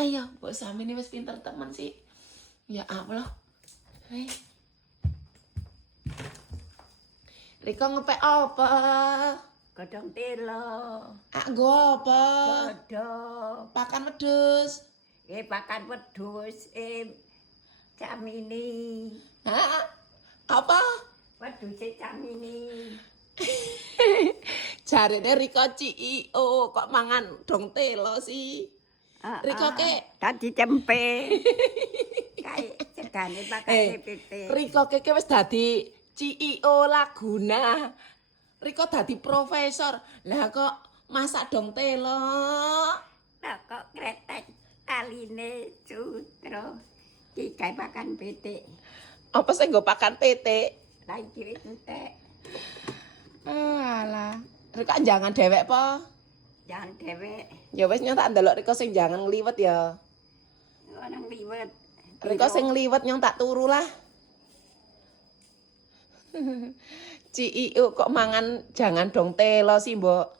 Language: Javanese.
Ayo, mbok sampeyan wis pinter temen sih. Ya Allah. Hei. Riko ngepek apa? Godhong telo. Nggo apa? Godhong. Pakan wedhus. Pakan wedhus. Camini. Hah? Apa? Wedhuse camini. Jarene Riko CEO kok mangan dong telo sih. Riko ke dadi tempe. Kae cegane pakan PT. Riko ke wis dadi CEO Laguna. Riko dadi profesor. Lah kok masak dong telo? Lah kok kretek kaline sutro. Iki kae pakan PT. Apa sing nggo pakan PT? Lah iki wis entek. Alah, Riko jangan dewek po. Jangan dhewek. Ya wis nyong tak ndelok Riko sing jangan ngliwet ya. Orang liwet. Riko sing ngliwet nyong tak turu lah. CEO kok mangan jangan dong telo sih, Mbok.